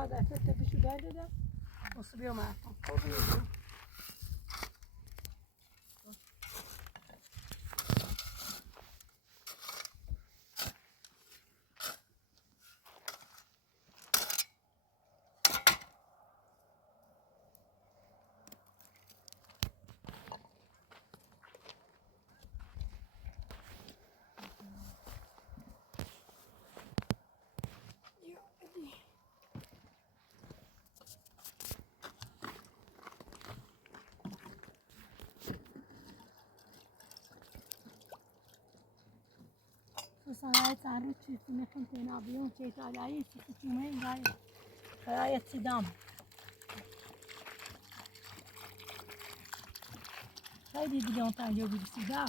هذا فتة بشو ده وصبيهم معكم قوموا صناعة تعرض في مكان تنابيون شيء على في يومين جاي خلايا صدام هذه بدون تانجو بالصدام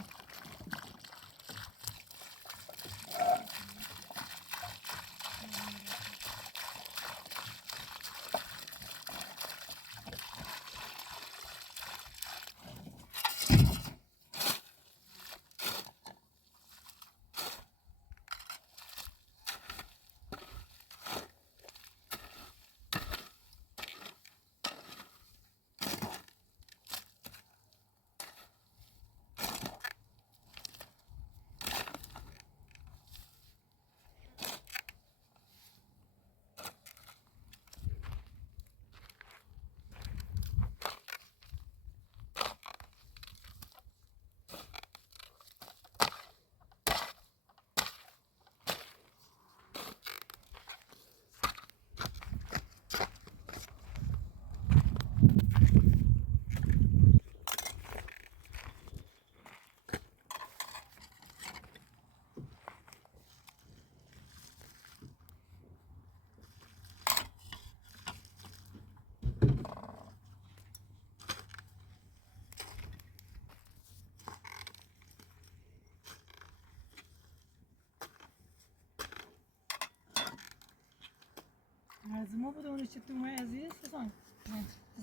از ما بود اونو چطور ما عزیز بسان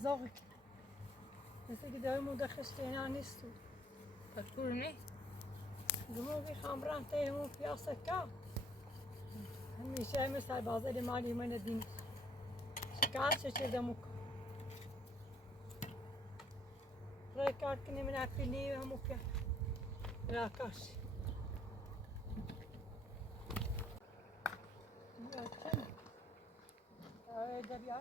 زاغی مثل که دای موده خشتینا نیست تذكر نه زموقی خمران تیمون پیاسه که همیشه مثل بازار مالی من دین شکار چه دموک رای کار کنی من اپیلی همو که راکاش ده بیا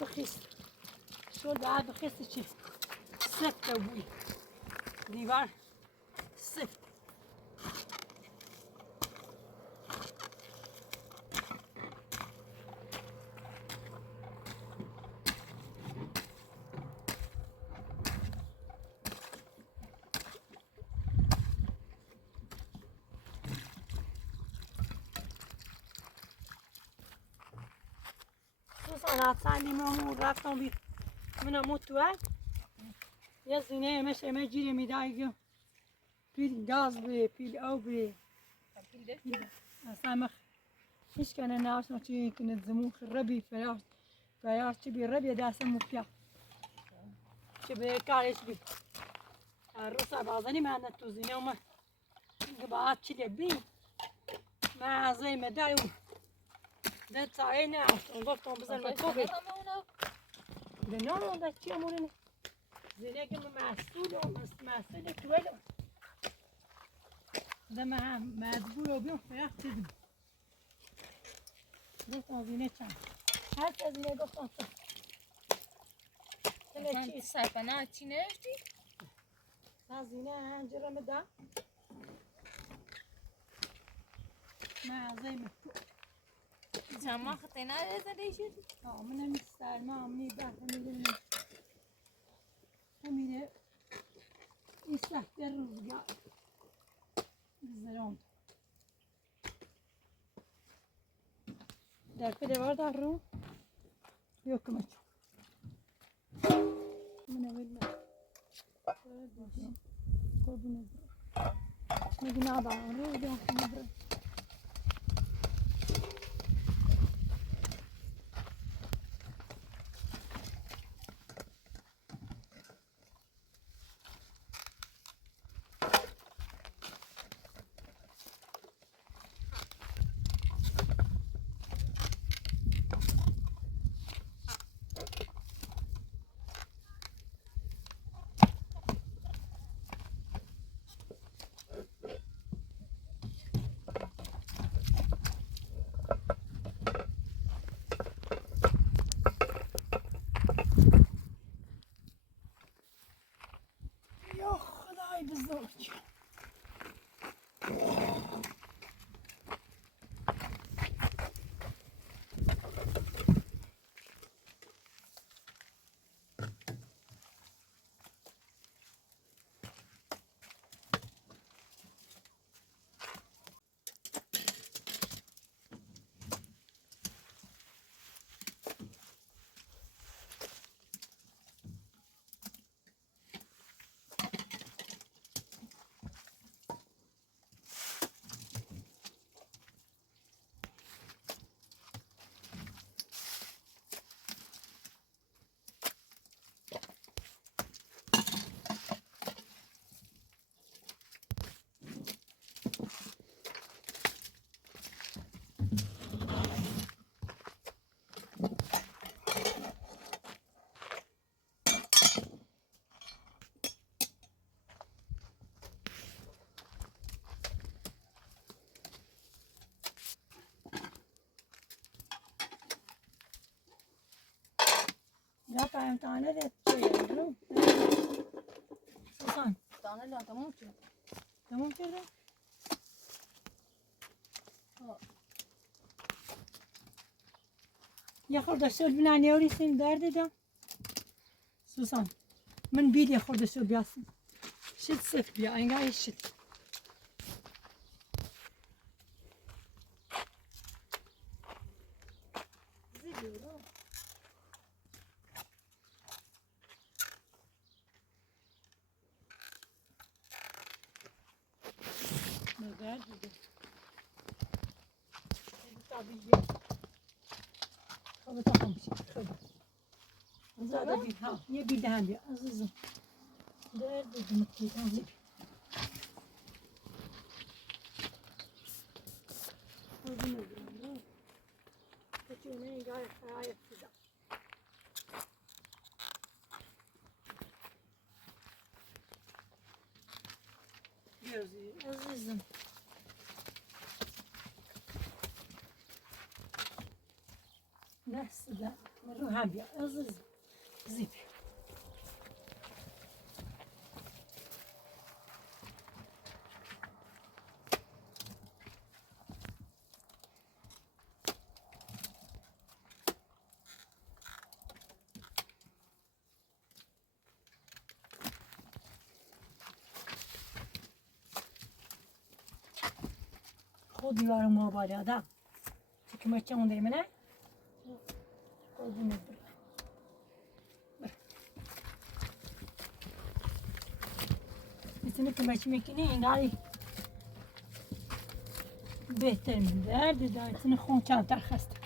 بخیست شد بعد بخیست چی سفت بوی دیوار سفت صنعت سلیممون رفتم بی منم متوال یه زینه مش اما جیره میدایم پیل گاز به پیل آب به اصلا هیچ کنه ناش چی کنه زمون خربی فراش چی بی ربی دست مفیا چی به کارش بی روسا بازنی من تو زینه ما بعد چی بی ما زي ما دايو ده تعيني عشان ضفتهم بزن ما توبي ده نو ده چی امورنه زینه که مسئول و مسئول توله ده مجبور و بیام فراخ چیزیم گفتم زینه چند هر که زینه گفتم sen sarpana çi nefti نه زینه هنجرم ده معزه مفتوح Cama xatena reza değişir. من همیستر ما همینی ده همینه این سخته روزگار بزران در پده var در رو yok mu من اول قربونه نگی نادام رو دیدم نبره یا خدای بزرگ ya ben tane de koyuyorum Sultan Tane lan tamam ki. tamam kızım ya خورده سول بنا نیوری سیم درد دم سوسان من بید یا خورده سول بیاسم شد سف بیا انگاه شد ne derdi de tabii ya خب تاخم شد خب زاده بی ها یه بی دهم بیا عزیزم درد دم کیدم بی قربونه برم بچونه نگاه خرایط شدم بیازی عزیزم دست ده رو هم بیا عزیزم زیب خود یارم ما بالا آدم چکه مچه اون دیمه نه قربونه برم میتونه که مچه میکنی اینگاری بهتر میده درد داره میتونه خون کمتر خسته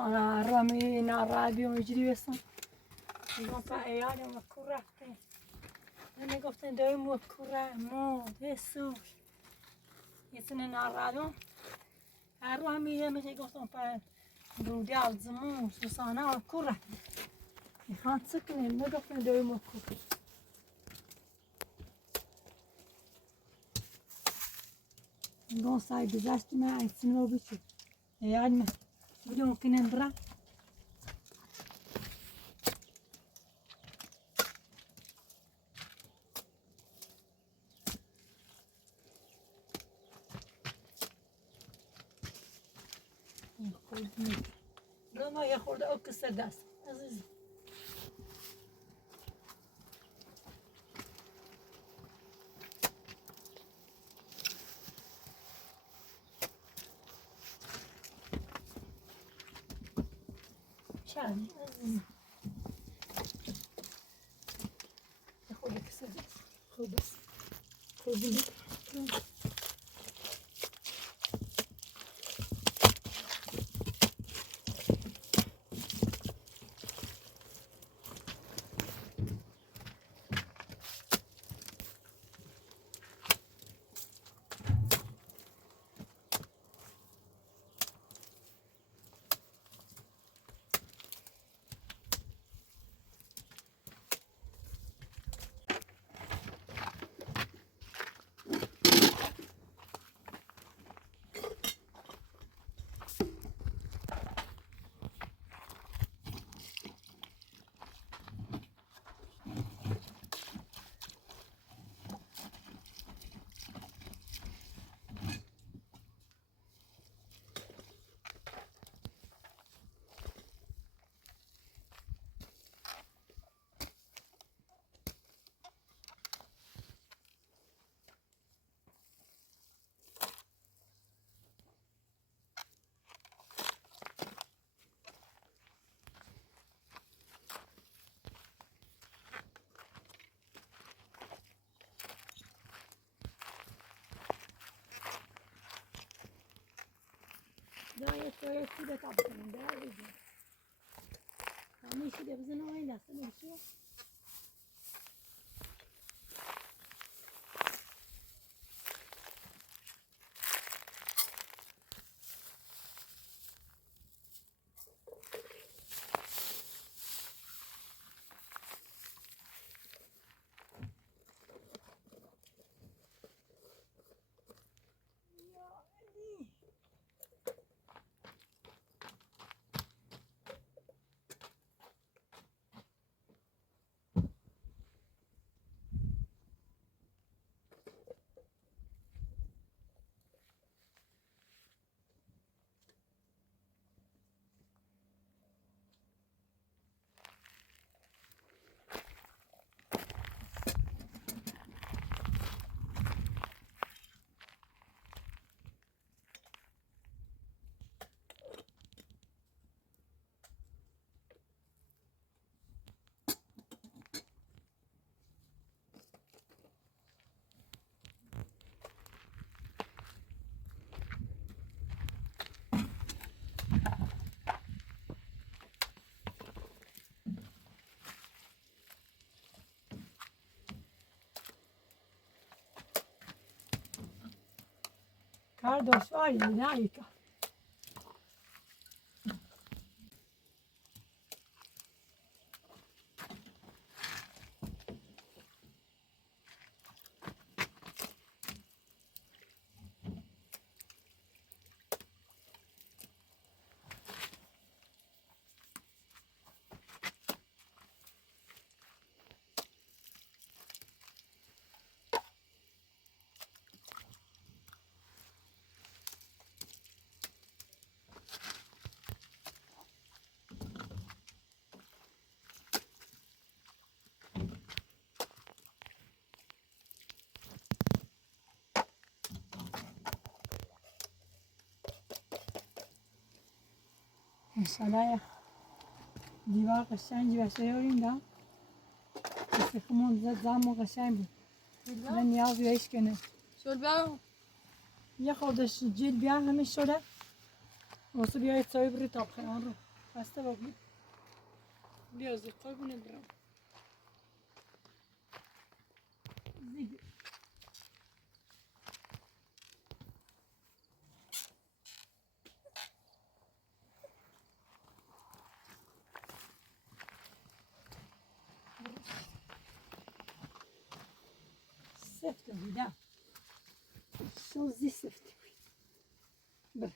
وصانا رامي نارادي ومجري وصان وصا عيالي ومكورة أنا قلت دوم وكورة مو هسوش يسنا نارادو رامي مجي قلتهم فا بروديال زموس وصانا وكورة يخان سكني ما قلت دوم وكورة نقول صاي بزاشت ما عيسنو بيشو يعني ما بدون كنا نبرا ما ياخذ أوك السداس عزيز شان عزيز ياخذ لك السداس خذ بس خذ لك داية شوية كده طبعا داية يعني كده بزن وين أصلا شو Cardos var ya ne harika. İnşallah دیوار قشنگی بشه اینجا استخمون زمان قشنگ بود من نیاز بهش کنه شو الباو یه خودش جیل بیا همین شده واسه بیاید سایه بری تاب خیان رو خسته بگو بیا زیر قربونه برم زیبی سفت بودم سوزی سفت بود بر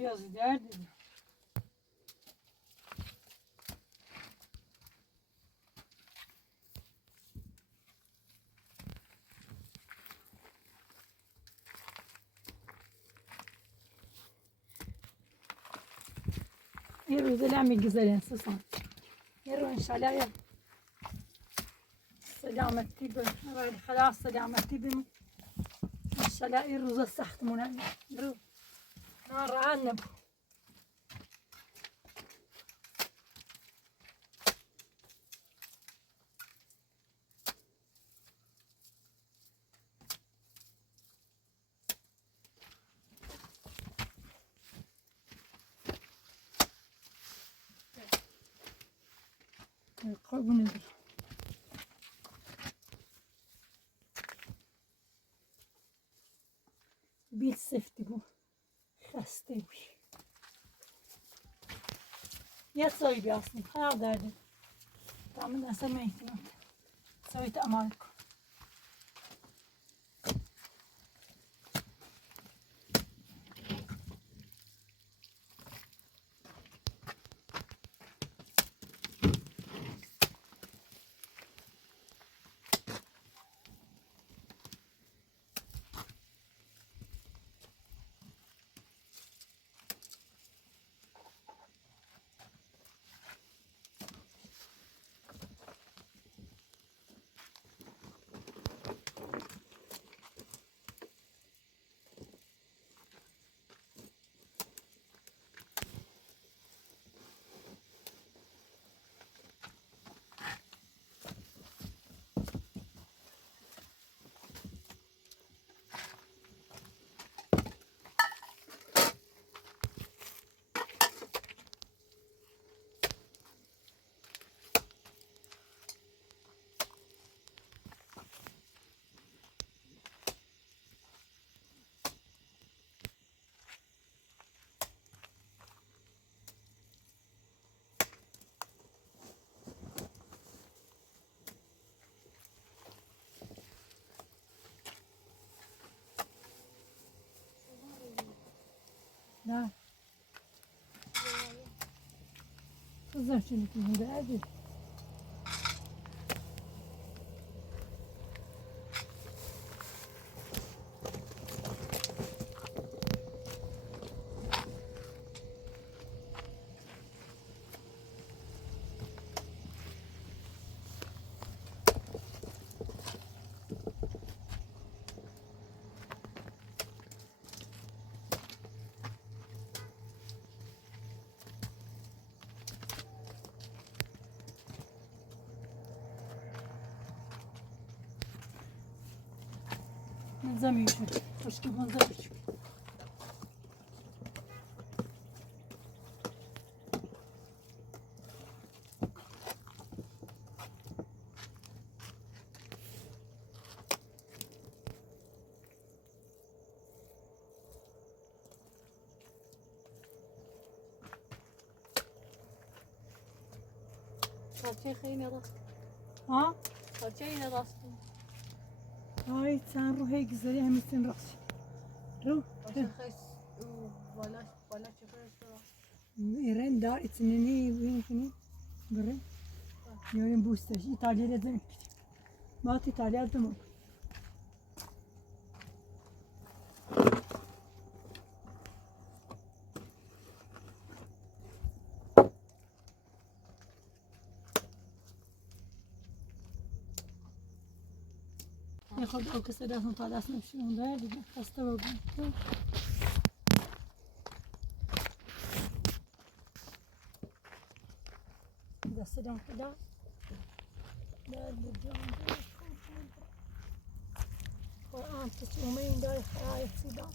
biraz derdim. Bir rozeler güzel ensusan. Bir inşallah ya. سلامتي بم خلاص سلامتي بم إن شاء الله الرز السخت منا درو نار عنب قربون الدر بیت سفتی بو خسته بوی یه سایی بیاستیم خیال دردیم تامن اصلا میکنم سویت عمل کن نه kızlar çelikini derdi. Zamıyorsun. Hoş geldin zamıyorsun. Salçayı خیلی نداشت. Ha? salçayı نداشتم. Ay sen ruh hey güzeli hemisin ruh. Ruh. salçayı بالا چطور است؟ İren dar içini ne böyle. Yani bu işte İtalya'da demek ki. Bat İtalya'da mı? خود او کسی دستم تا دست نمیشون ده دیگه خسته بودم دست دم خدا درد جان قرآن تسومين دار خرايط سيدان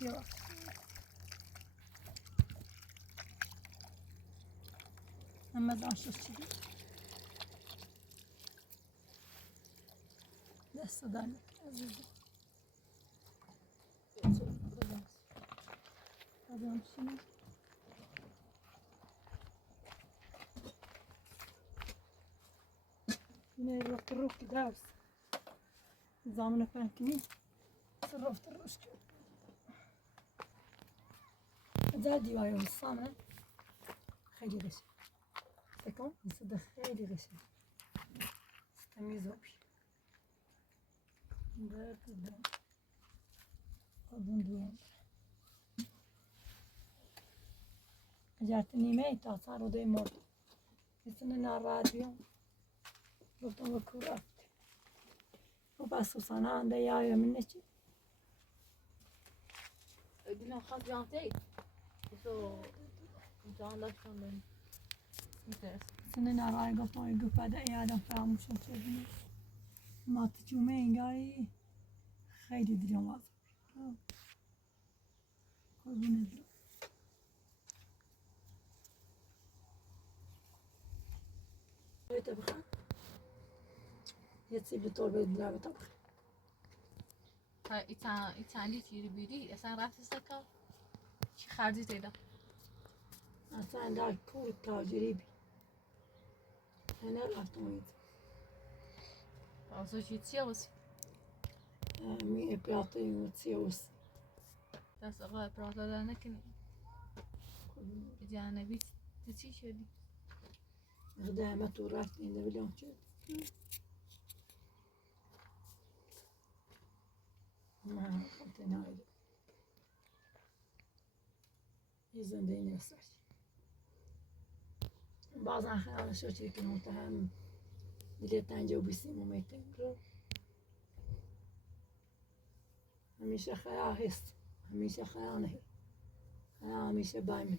يلا أما دانش الشديد دست دارك عزيزي هذا شنو هنا رحت الروح دارس زامنة فانكني صرفت الروش زادي وايو الصامنة خيلي غش سكون نصدق خيلي غش ستميزو بي دار قدام قدام دوام جاتني ميتة صاروا دي مرض يسننا الراديو گفتم کورات و بس سوسانه انده یا من نچی قلنا خلاص جانتي سو جان داشتن من سنه نرای گفتم یه گفت بعد ایادم فراموشم شدیم ما تجومه اینگاری خیلی دیدم واضح قربونه دلم باید بخوام يتسيب لي طول بيد لعبة طبخ ایتالی تیری بیری اصلا رفت سکا چی خرجی تیدا أصلا دا كور التاجري بي أنا رفتم ويد آسو چی چیه وسی مي بيعطي وتسيوس دست آقا پراتا در نکنی جانبی چی شدی غدامة ورفت إنه بليون شد ما كنت نايل يزن ديني يصح بعض أحيانا شو شيء كنا متهم اللي تنجو بسيمو ميتين رو هميشه خيار هست هميشه خيار نهي خيار هميشه بايمن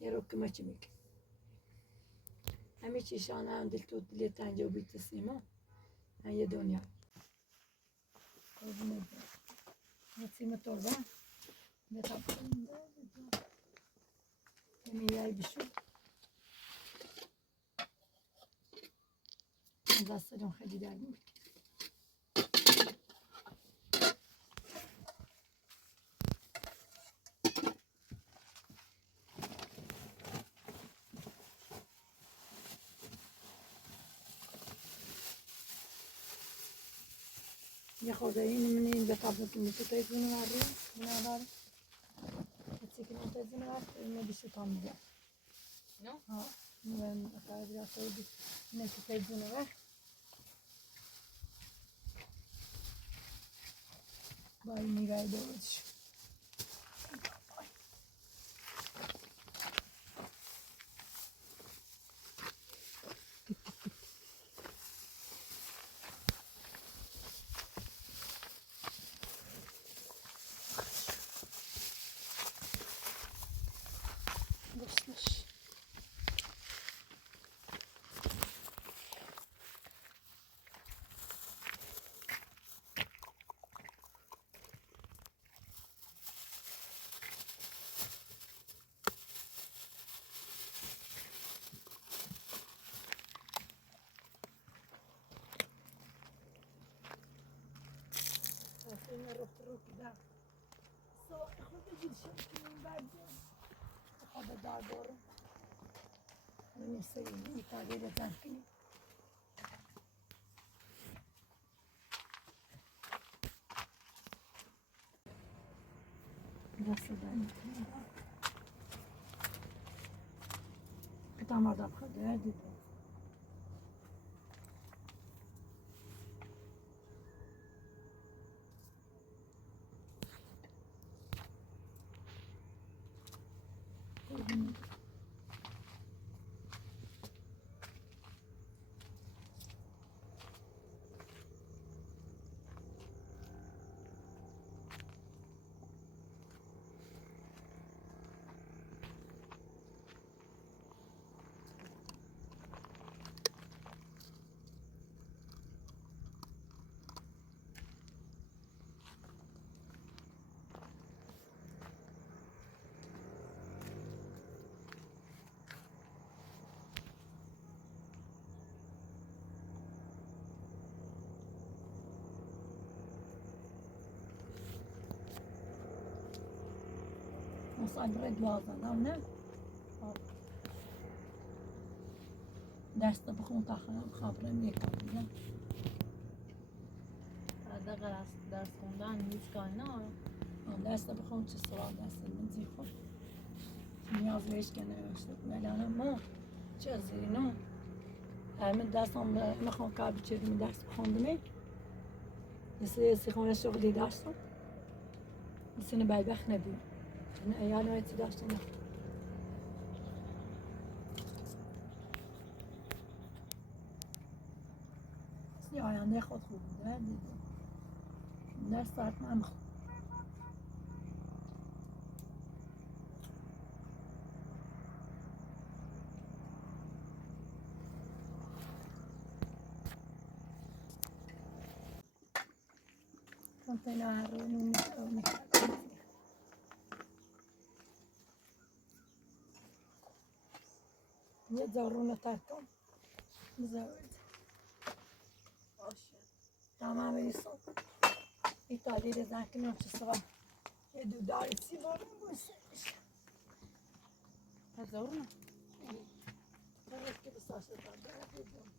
يروك ما تشميك هميشه شانا عند التوت اللي تنجو بتسيمو هي دنيا نسيم التربة بتاعتهم جاي بشو بس اليوم خلي داري ياخذ منين بطابلة المتوتيزين واري من هذا تسيكن متوتيزين واري ما بيشو طعم ده نو ها من أكاد يا سيدي من المتوتيزين واري باي ميراي دوش بسش فينا رحت كده سواء خذ الجيل شكل من بعد هذا دار من يسوي يتابع تانكني بس ده قطع مرضى بخدر دي سال دوازدهم نه دست بخون تا خبرم یکم دیگه حداقل از درس خوندن هیچ کاری نه. دست بخون چه سوال دست من زی خود نیاز بهش که نوشته ولی ما چه زیرینو من دستم میخوام کار بچرم درس بخوندم مثل خونه شغلی داشتم مثل بدبخت نبود ایال هایتی داشتم مثل آینده خود خوب بوده دیدم درس ساعت من خوب کنتینر رو نمی‌کنم یه دارون ترکم زود باشه. تمام ایسان ایتالی رو زنکنم چه سوا یه دوداری سیبارم بسیش هزار نه. که بساشه داده دیدم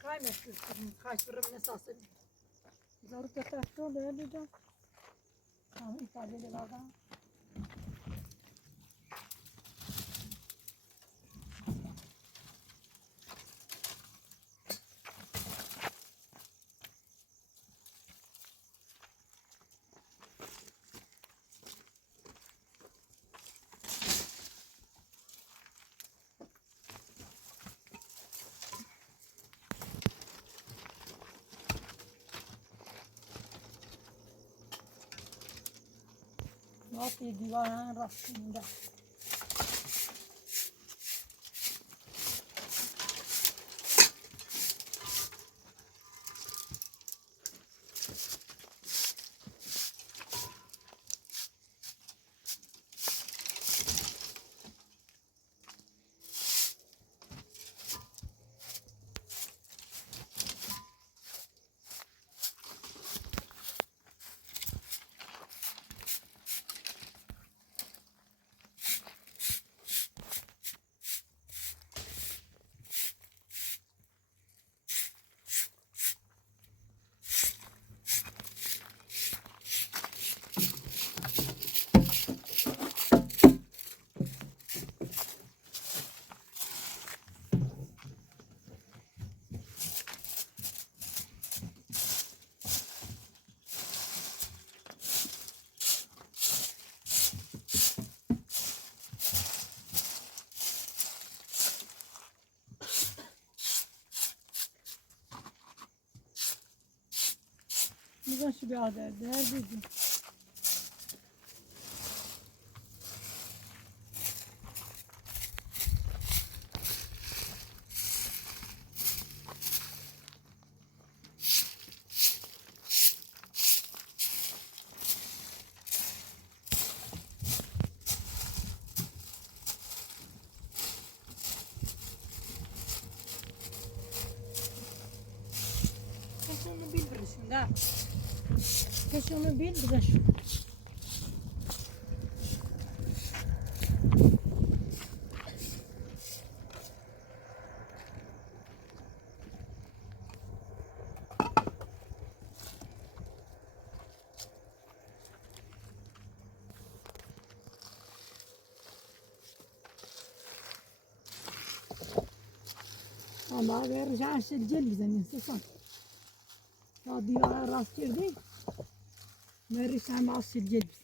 خواهی مشکل کنیم خواهش برم نساسه زارو که ترکم ده دیدم تمام ایتالی رو دادم ناتی دیوار هم رفتیم ده میگن شو بیادر ده دیدیم کشونو بیل برشون ده کشونو بیل برشون Allah vereceğin şey gel bize susan. Ya divara rast girdi. Verirsen az şey gel bize.